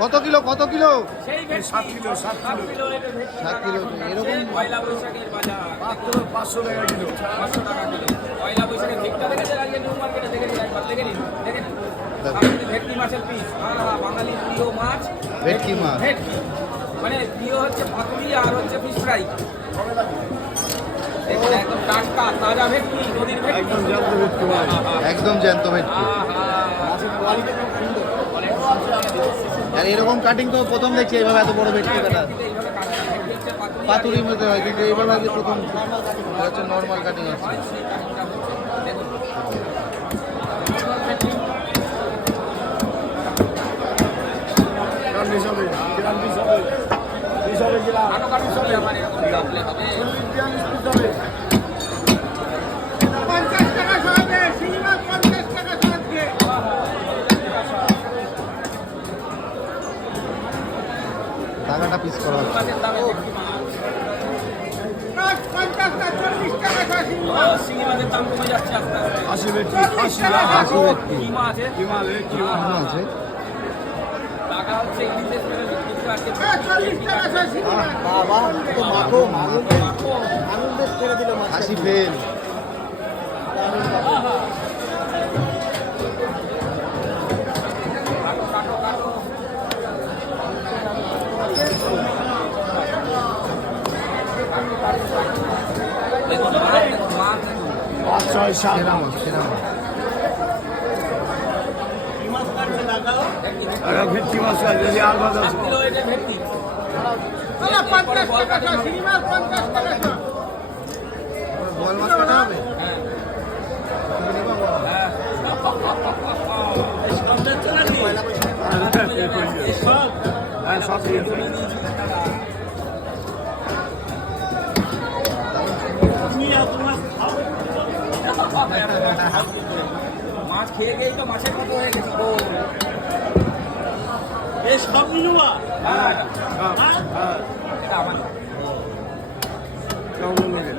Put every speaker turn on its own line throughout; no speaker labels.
কত কিলো কত কিলো?
সাত কিলো সাত কিলো।
সাত কিলো এরকম
পয়লা বৈশাখের বাজার।
মাত্র পাঁচশো টাকা কিলো।
পাঁচশো টাকা কিলো। পয়লা বৈশাখের দিকটা দেখেছেন? আজকে নিউ মার্কেটে দেখে নিন একবার দেখে নিন দেখে। নিন ভেটকি মাছের পিস হ্যাঁ হ্যাঁ বাঙালির প্রিয় মাছ।
ভেটকি মাছ।
ভেটকি। মানে প্রিয় হচ্ছে পাতুরি আর হচ্ছে ফিশ ফ্রাই একদম
জ্যান্ত ভেটকি আর এরকম কাটিং তো প্রথম দেখছি এইভাবে এত বড় ভেটকি কাটা। পাতুরির মধ্যে হয় কিন্তু এইভাবে আগে প্রথম হচ্ছে নর্মাল কাটিং আছে।
হবে।
দাম কমে যাচ্ছে আস্তে আস্তে।
আশি ভেটকি আশি
আশি ভেটকি
কি আছে?
আছে
টাকা হচ্ছে ইংলিশ করে বিক্রি করে
বাবা তো মাখো
মাছ দেখুন মাছ দেখুন
পাঁচ ছয় সাত। ভেটকি মাছ যদি আর মাছ আছে
হ্যাঁ
সব ঠিক আছে
মাছ খেয়ে খেয়েই তো মাছের মতো হয়ে গেছে ও
হ্যাঁ হ্যাঁ হ্যাঁ
এটা আমার
কেমন লাগে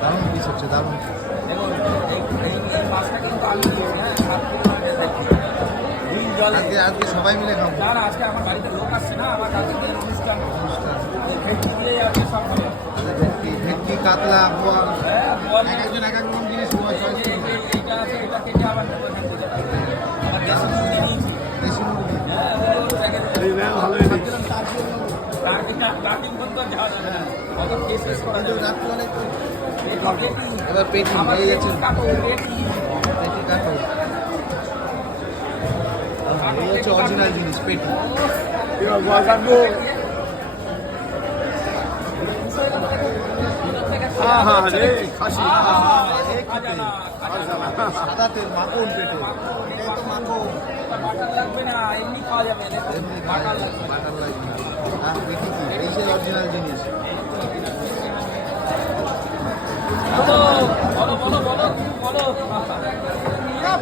দারুণ পিস হচ্ছে দারুণ piece।
দেখুন এই এই- এই মাছটা কিন্তু আমি নিয়েছি হ্যাঁ সাত কিলো মাছের ভেটকি দুই জলে
আজকে আজকে সবাই মিলে খাব
না না আজকে আমার বাড়িতে লোক আসছে না আমার কাছে অনুষ্ঠান ওই ভেটকি মিলেই আজকে সব হবে
ভেটকি ভেটকি কাতলা বোয়াল এক একজন এক এক রকম জিনিস
হ্যাঁ,
এবার পেটি।
পেটি
কাটো এই হচ্ছে অরিজিনাল জিনিস পেটি
এবার গোয়া কাটবো হ্যাঁ হ্যাঁ রে খাসি
খাজানা, খাজানা।
সাদা তেল মাখন পেটে এটাই তো মাখন
বাটার লাগবে না, এমনি খাওয়া যাবে, দেখুন,
এমনি
বাটার লাগবে।
বাটার লাগবে আর পেটি কি এই সেই অরিজিনাল জিনিস
বলো, বলো, বলো, বলো, বলো।
হ্যাঁ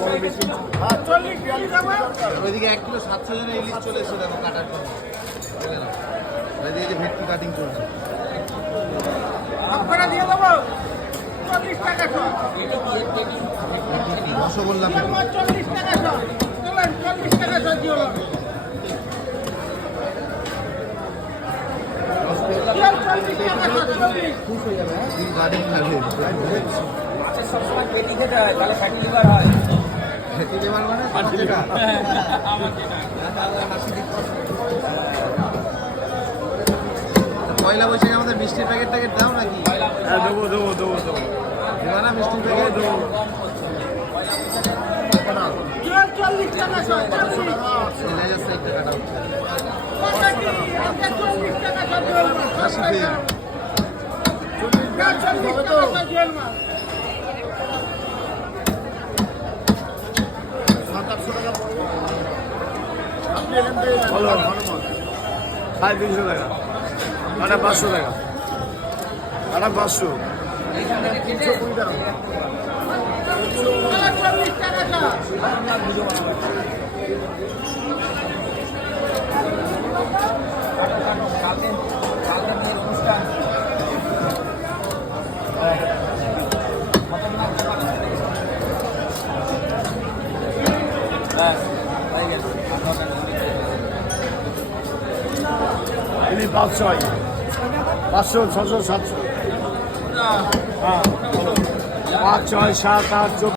বড় বেশি
ওইদিকে এক কিলো সাতশো জনের ইলিশ চলে এসেছে দেখো কাটার জন্য দেখে যে ভেটকি কাটিং চলছে রসগোল্লা হয়ে
মাছের সবসময় পেটি খেতে হয়, তাহলে ফ্যাটি লিভার হয়।
খেতে দেবার মানে
আমার।
পয়লা বৈশাখে আমাদের মিষ্টির প্যাকেট ট্যাকেট দাও নাকি?
হ্যাঁ দেবো দেবো দেবো দেবো।
দেবা না মিষ্টির প্যাকেট
দেবো সাড়ে তিনশো টাকা। আটা পাঁচশো টাকা। আটা পাঁচশো। টাকা ইনি পাঁচ ছয়। পাঁচশো ছশো সাতশো হ্যাঁ পাঁচ ছয় সাত আট